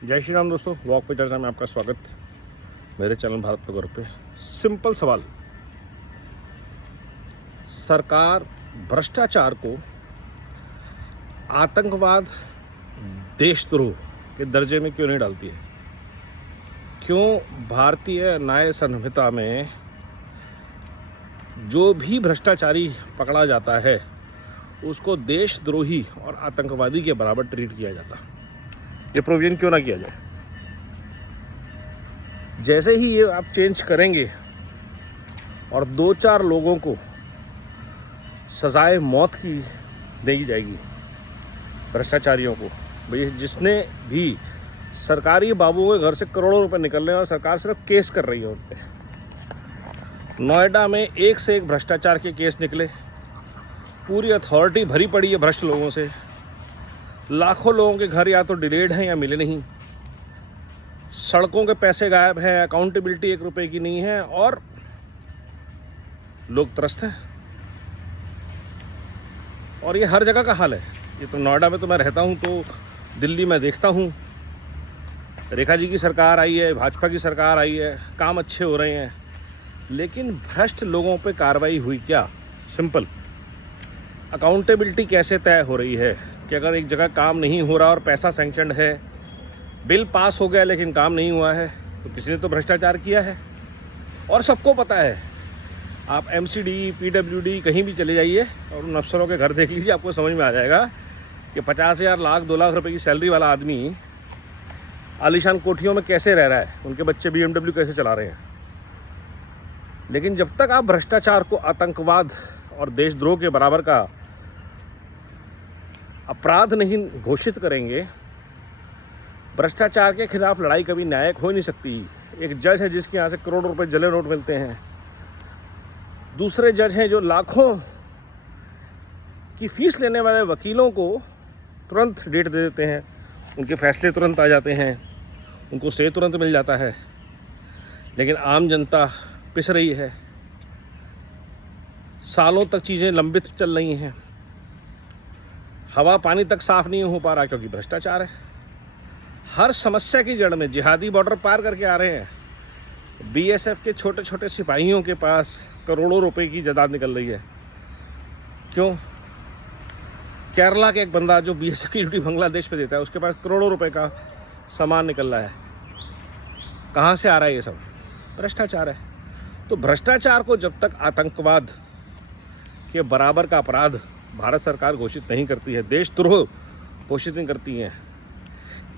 जय श्री राम दोस्तों, वॉक पे चर्चा में आपका स्वागत। मेरे चैनल भारत पे गौरव पे सिंपल सवाल, सरकार भ्रष्टाचार को आतंकवाद, देशद्रोह के दर्जे में क्यों नहीं डालती है? क्यों भारतीय न्याय संहिता में जो भी भ्रष्टाचारी पकड़ा जाता है उसको देशद्रोही और आतंकवादी के बराबर ट्रीट किया जाता? ये प्रोविजन क्यों ना किया जाए? जैसे ही ये आप चेंज करेंगे और 2-4 लोगों को सजाए मौत की दी जाएगी, भ्रष्टाचारियों को, भाई जिसने भी सरकारी बाबुओं के घर से करोड़ों रुपए निकल रहे हैं और सरकार सिर्फ केस कर रही है उन पे। नोएडा में एक से एक भ्रष्टाचार के केस निकले, पूरी अथॉरिटी भरी पड़ी है भ्रष्ट लोगों से। लाखों लोगों के घर या तो डिलेड हैं या मिले नहीं, सड़कों के पैसे गायब हैं, अकाउंटेबिलिटी 1 रुपए की नहीं है और लोग त्रस्त हैं। और ये हर जगह का हाल है। ये तो नोएडा में तो मैं रहता हूँ, तो दिल्ली में देखता हूँ, रेखा जी की सरकार आई है, भाजपा की सरकार आई है, काम अच्छे हो रहे हैं, लेकिन भ्रष्ट लोगों पे कार्रवाई हुई क्या? सिंपल, अकाउंटेबिलिटी कैसे तय हो रही है कि अगर एक जगह काम नहीं हो रहा और पैसा सैंक्शनड है, बिल पास हो गया लेकिन काम नहीं हुआ है, तो किसी ने तो भ्रष्टाचार किया है। और सबको पता है, आप एमसीडी, पीडब्ल्यूडी कहीं भी चले जाइए और उन अफसरों के घर देख लीजिए, आपको समझ में आ जाएगा कि 50,000, लाख, 2 लाख रुपए की सैलरी वाला आदमी आलीशान कोठियों में कैसे रह रहा है, उनके बच्चे BMW कैसे चला रहे हैं। लेकिन जब तक आप भ्रष्टाचार को आतंकवाद और देशद्रोह के बराबर का अपराध नहीं घोषित करेंगे, भ्रष्टाचार के खिलाफ लड़ाई कभी न्यायिक हो नहीं सकती। एक जज है जिसके यहाँ से करोड़ों रुपए जले नोट मिलते हैं, दूसरे जज हैं जो लाखों की फीस लेने वाले वकीलों को तुरंत डेट दे देते हैं, उनके फैसले तुरंत आ जाते हैं, उनको स्टे तुरंत मिल जाता है। लेकिन आम जनता पिस रही है, सालों तक चीज़ें लंबित चल रही हैं, हवा पानी तक साफ नहीं हो पा रहा क्योंकि भ्रष्टाचार है। हर समस्या की जड़ में जिहादी बॉर्डर पार करके आ रहे हैं, BSF के छोटे छोटे सिपाहियों के पास करोड़ों रुपए की जायदाद निकल रही है। क्यों? केरला के एक बंदा जो BSF की ड्यूटी बांग्लादेश पे देता है, उसके पास करोड़ों रुपए का सामान निकल रहा है। कहाँ से आ रहा है ये सब? भ्रष्टाचार है। तो भ्रष्टाचार को जब तक आतंकवाद के बराबर का अपराध भारत सरकार घोषित नहीं करती है, देशद्रोह घोषित नहीं करती है,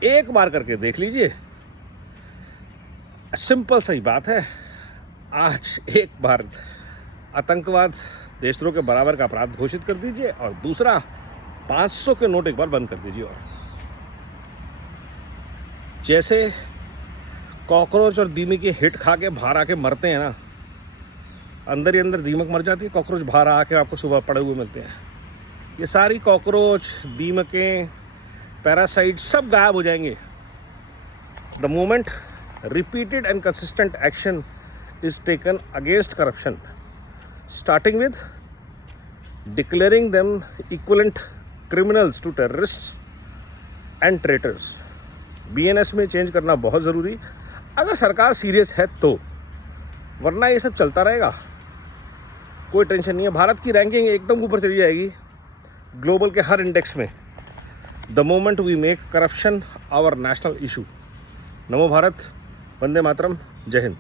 एक बार करके देख लीजिए। सिंपल सही बात है, आज एक बार आतंकवाद, देशद्रोह के बराबर का अपराध घोषित कर दीजिए और दूसरा 500 के नोट एक बार बंद कर दीजिए। और जैसे कॉकरोच और दीमक के हिट खा के बाहर आके मरते हैं ना, अंदर ही अंदर दीमक मर जाती है, कॉकरोच बाहर आके आपको सुबह पड़े हुए मिलते हैं। ये सारी कॉकरोच, दीमकें, पैरासाइट सब गायब हो जाएंगे the moment repeated and consistent action is taken against corruption, starting with declaring them equivalent criminals to terrorists and traitors. BNS में चेंज करना बहुत ज़रूरी, अगर सरकार सीरियस है तो, वरना ये सब चलता रहेगा। कोई टेंशन नहीं है, भारत की रैंकिंग एकदम ऊपर चली जाएगी ग्लोबल के हर इंडेक्स में the moment we make corruption our national issue. Namo Bharat, Vande Mataram, जय हिंद।